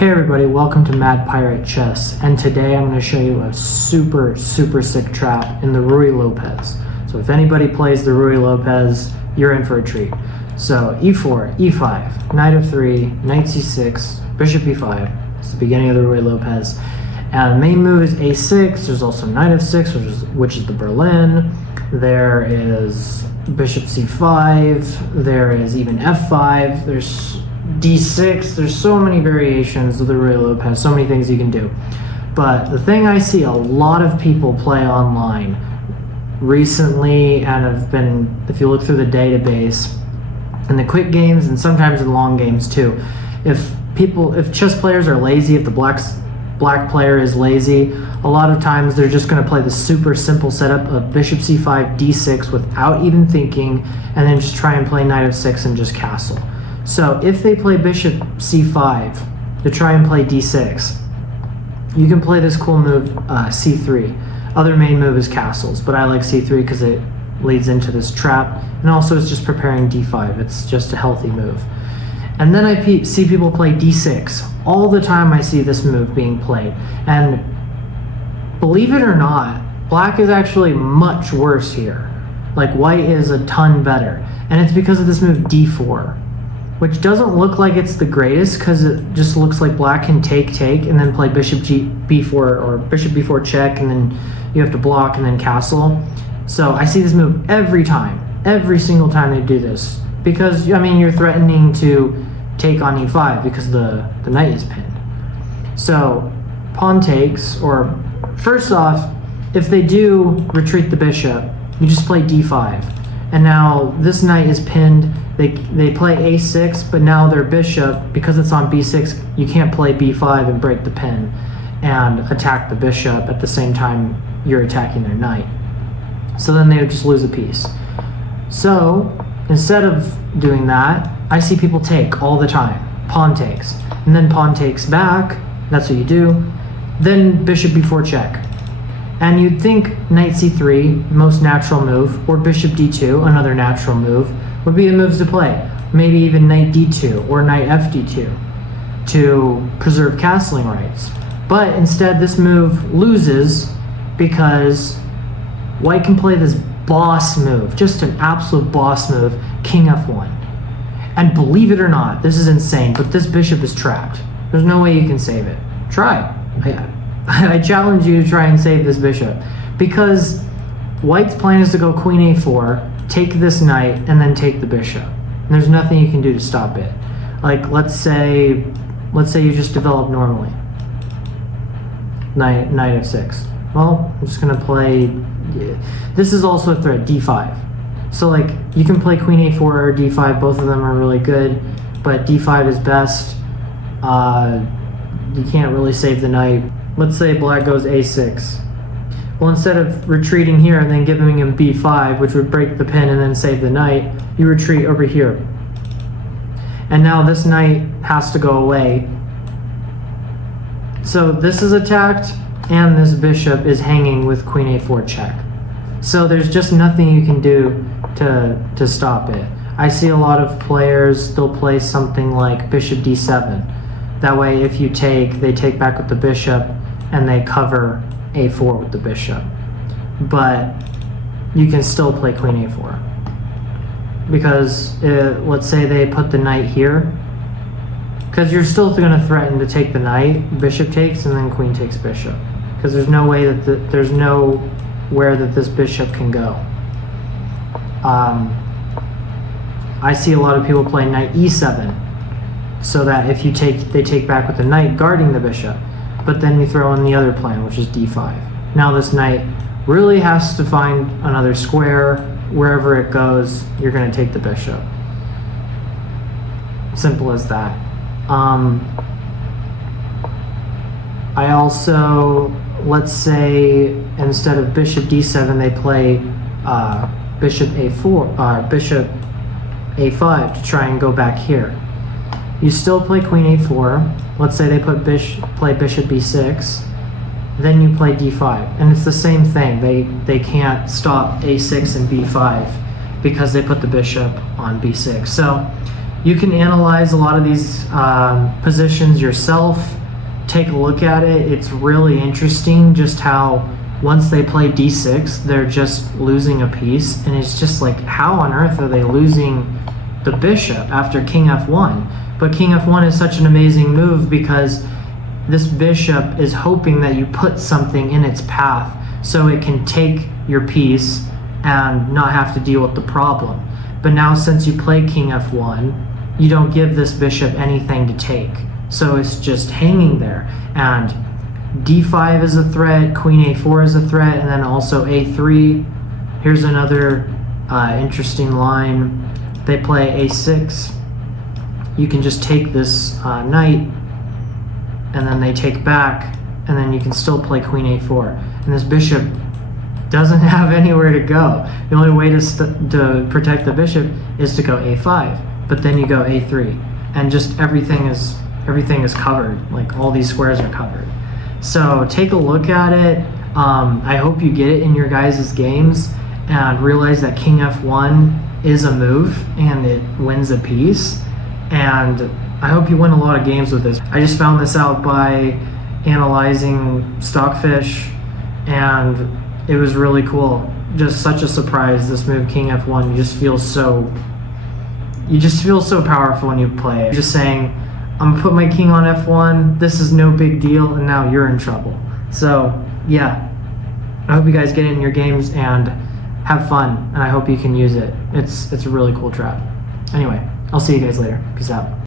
Hey everybody, welcome to Mad Pirate Chess, and today I'm going to show you a super sick trap in the Ruy Lopez. So if anybody plays the Ruy Lopez, you're in for a treat. So e4, e5, knight f3, knight c6, bishop e5. It's the beginning of the Ruy Lopez. And the main move is a6. There's also knight f6, which is the Berlin. There is bishop c5. There is even f5. There's d6. There's so many variations of the Ruy Lopez, so many things you can do. But the thing I see a lot of people play online recently, and have been, if you look through the database, in the quick games and sometimes in long games too, if chess players are lazy, if the black player is lazy, a lot of times they're just going to play the super simple setup of bishop c5, d6 without even thinking, and then just try and play knight f6 and just castle. So if they play bishop c5 to try and play d6, you can play this cool move c3. Other main move is castles, but I like c3 because it leads into this trap, and also it's just preparing d5. It's just a healthy move. And then I see people play d6. All the time I see this move being played. And believe it or not, black is actually much worse here. Like, white is a ton better. And it's because of this move d4, which doesn't look like it's the greatest because it just looks like black can take, and then play bishop b4 or bishop b4 check, and then you have to block and then castle. So I see this move every single time they do this. Because, I mean, you're threatening to take on e5 because the knight is pinned. So pawn takes, or first off, if they do retreat the bishop, you just play d5. And now this knight is pinned. They play a6, but now their bishop, because it's on b6, you can't play b5 and break the pin and attack the bishop at the same time you're attacking their knight. So then they would just lose a piece. So instead of doing that, I see people take all the time. Pawn takes. And then pawn takes back. That's what you do. Then bishop b4 check. And you'd think knight c3, most natural move, or bishop d2, another natural move, would be the moves to play. Maybe even knight d2 or knight fd2 to preserve castling rights. But instead this move loses because white can play this boss move, just an absolute boss move, king f1. And believe it or not, this is insane, but this bishop is trapped. There's no way you can save it. Try. I challenge you to try and save this bishop, because white's plan is to go queen a4, take this knight, and then take the bishop. And there's nothing you can do to stop it. Like, let's say you just develop normally. Knight f6. Well, I'm just gonna play. This is also a threat, d5. So like, you can play queen a4 or d5. Both of them are really good, but d5 is best. You can't really save the knight. Let's say black goes a6. Well, instead of retreating here and then giving him b5, which would break the pin and then save the knight, you retreat over here. And now this knight has to go away. So this is attacked, and this bishop is hanging with queen a4 check. So there's just nothing you can do to stop it. I see a lot of players, they'll play something like bishop d7. That way, if you take, they take back with the bishop, and they cover a4 with the bishop. But you can still play queen a4. Because let's say they put the knight here, because you're still going to threaten to take the knight, bishop takes, and then queen takes bishop. Because there's no way that there's nowhere that this bishop can go. I see a lot of people play knight e7, so that if you take, they take back with the knight guarding the bishop, but then you throw in the other plan, which is d5. Now this knight really has to find another square. Wherever it goes, you're going to take the bishop. Simple as that. I also, let's say instead of bishop d7, they play bishop a4, bishop a5 to try and go back here. You still play queen a4. Let's say they play bishop b6. Then you play d5, and it's the same thing. They can't stop a6 and b5 because they put the bishop on b6. So you can analyze a lot of these positions yourself. Take a look at it. It's really interesting just how once they play d6, they're just losing a piece, and it's just like, how on earth are they losing the bishop after king f1? But king f1 is such an amazing move because this bishop is hoping that you put something in its path so it can take your piece and not have to deal with the problem. But now since you play king f1, you don't give this bishop anything to take. So it's just hanging there. And d5 is a threat, queen a4 is a threat, and then also a3. Here's another interesting line. They play a6. You can just take this knight, and then they take back, and then you can still play queen a4. And this bishop doesn't have anywhere to go. The only way to protect the bishop is to go a5, but then you go a3, and just everything is covered. Like, all these squares are covered. So take a look at it. I hope you get it in your guys' games and realize that king f1 is a move and it wins a piece. And I hope you win a lot of games with this. I just found this out by analyzing Stockfish, and it was really cool. Just such a surprise, this move king f1. You just feel so powerful when you play it. You're just saying, I'm gonna put my king on f1, this is no big deal, and now you're in trouble. So yeah, I hope you guys get it in your games and have fun, and I hope you can use it. It's a really cool trap. Anyway, I'll see you guys later. Peace out.